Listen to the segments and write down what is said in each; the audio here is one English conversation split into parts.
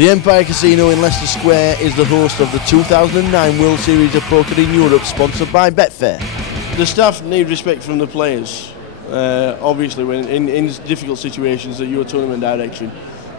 The Empire Casino in Leicester Square is the host of the 2009 World Series of Poker in Europe, sponsored by Betfair. The staff need respect from the players, obviously, when in difficult situations that you're tournament directing.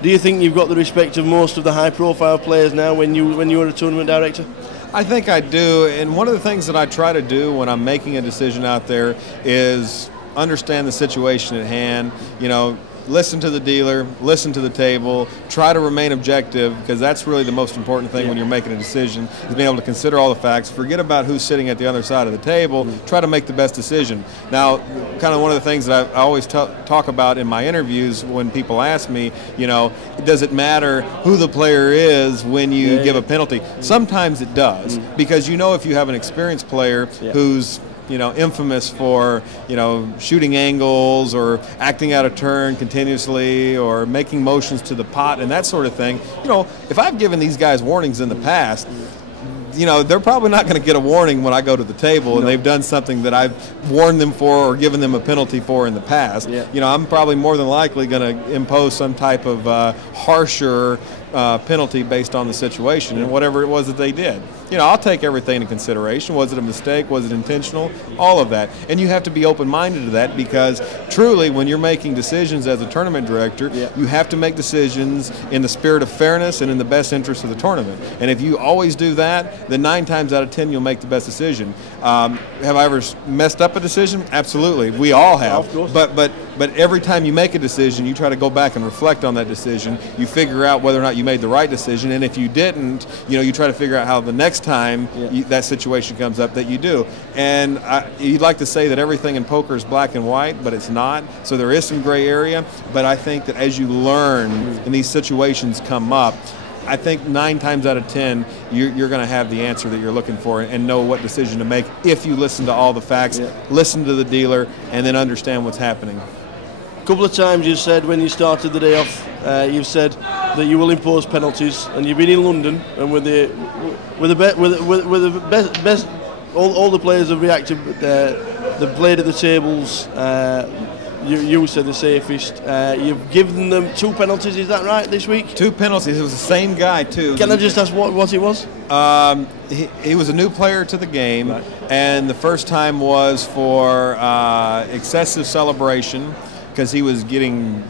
Do you think you've got the respect of most of the high-profile players now when you were a tournament director? I think I do, and one of the things that I try to do when I'm making a decision out there is understand the situation at hand. You know, listen to the dealer, listen to the table, try to remain objective, because that's really the most important thing when you're making a decision, is being able to consider all the facts, forget about who's sitting at the other side of the table, try to make the best decision. Now, kind of one of the things that I always talk about in my interviews when people ask me, you know, does it matter who the player is when you give a penalty? Sometimes it does, because you know if you have an experienced player who's infamous for, shooting angles or acting out of turn continuously or making motions to the pot and that sort of thing. If I've given these guys warnings in the past, they're probably not going to get a warning when I go to the table and they've done something that I've warned them for or given them a penalty for in the past. I'm probably more than likely going to impose some type of harsher penalty based on the situation and whatever it was that they did. I'll take everything into consideration. Was it a mistake? Was it intentional? All of that. And you have to be open-minded to that, because truly when you're making decisions as a tournament director, you have to make decisions in the spirit of fairness and in the best interest of the tournament. And if you always do that, then 9 times out of 10 you'll make the best decision. Have I ever messed up a decision? Absolutely. We all have. Of course. But every time you make a decision, you try to go back and reflect on that decision. You figure out whether or not you made the right decision, and if you didn't, you try to figure out how the next time that situation comes up that you do. And you'd like to say that everything in poker is black and white, but it's not. So there is some gray area, but I think that as you learn and these situations come up, I think 9 times out of 10 you're going to have the answer that you're looking for and know what decision to make if you listen to all the facts, listen to the dealer, and then understand what's happening. A couple of times you said when you started the day off, you've said that you will impose penalties, and you've been in London, and with the best, all the players have reacted. They've played at the tables. You said the safest. You've given them 2 penalties. Is that right this week? 2 penalties. It was the same guy too. Can I just ask what it was? He was a new player to the game, and the first time was for excessive celebration, because he was getting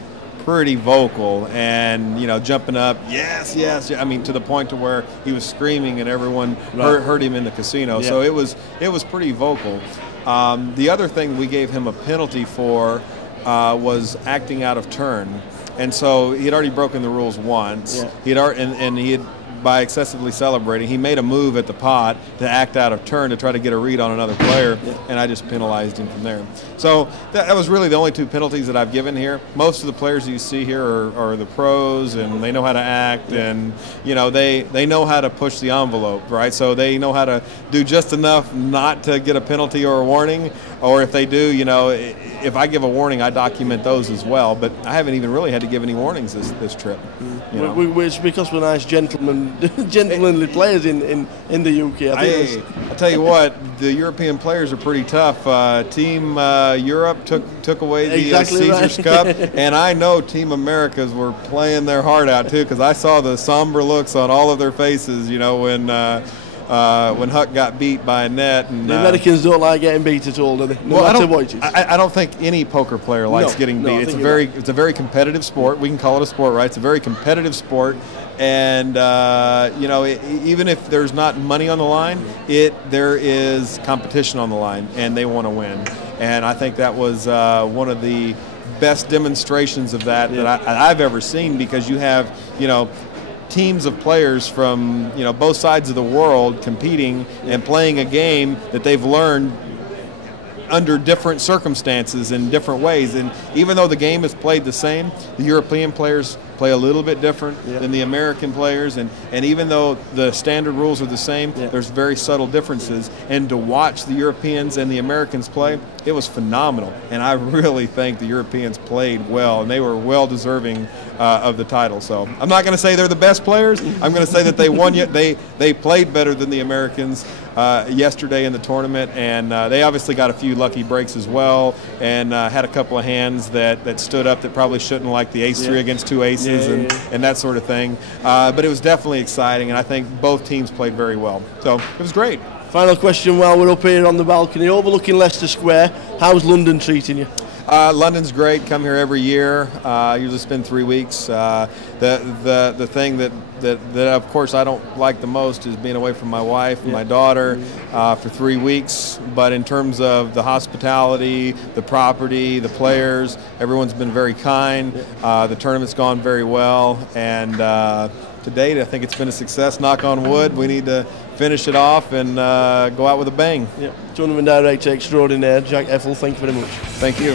pretty vocal and jumping up, yes, I mean, to the point to where he was screaming and everyone heard him in the casino. So it was pretty vocal. The other thing we gave him a penalty for was acting out of turn, and so he had already broken the rules once. He had by excessively celebrating, he made a move at the pot to act out of turn to try to get a read on another player, and I just penalized him from there. So that was really the only 2 penalties that I've given here. Most of the players that you see here are the pros, and they know how to act, and they know how to push the envelope, right? So they know how to do just enough not to get a penalty or a warning, or if they do, if I give a warning, I document those as well. But I haven't even really had to give any warnings this trip. It's because we're nice gentlemanly players in the UK. I tell you what, the European players are pretty tough. Team Europe took away the Caesars Cup, and I know Team Americas were playing their heart out too, because I saw the somber looks on all of their faces, when Huck got beat by a net. And the Americans don't like getting beat at all, do they? No matter what it is. I don't think any poker player likes getting beat. It's a very competitive sport. We can call it a sport, right? It's a very competitive sport, and even if there's not money on the line, there is competition on the line, and they want to win. And I think that was one of the best demonstrations of that I've ever seen, because you have teams of players from both sides of the world competing and playing a game that they've learned under different circumstances in different ways. And even though the game is played the same, the European players play a little bit different than the American players, and even though the standard rules are the same, there's very subtle differences. And to watch the Europeans and the Americans play, it was phenomenal. And I really think the Europeans played well, and they were well deserving of the title. So I'm not going to say they're the best players. I'm going to say that they won. They played better than the Americans yesterday in the tournament, and they obviously got a few lucky breaks as well, and had a couple of hands that stood up that probably shouldn't, like the ace-3 against 2 aces. congratulations and that sort of thing. But it was definitely exciting, and I think both teams played very well. So it was great. Final question while we're up here on the balcony, overlooking Leicester Square. How's London treating you? London's great. Come here every year. Usually spend 3 weeks. The thing that of course I don't like the most is being away from my wife and my daughter for 3 weeks. But in terms of the hospitality, the property, the players, everyone's been very kind. The tournament's gone very well, and to date I think it's been a success. Knock on wood. We need to finish it off and go out with a bang. Tournament Director Extraordinaire, Jack Effel, thank you very much. Thank you.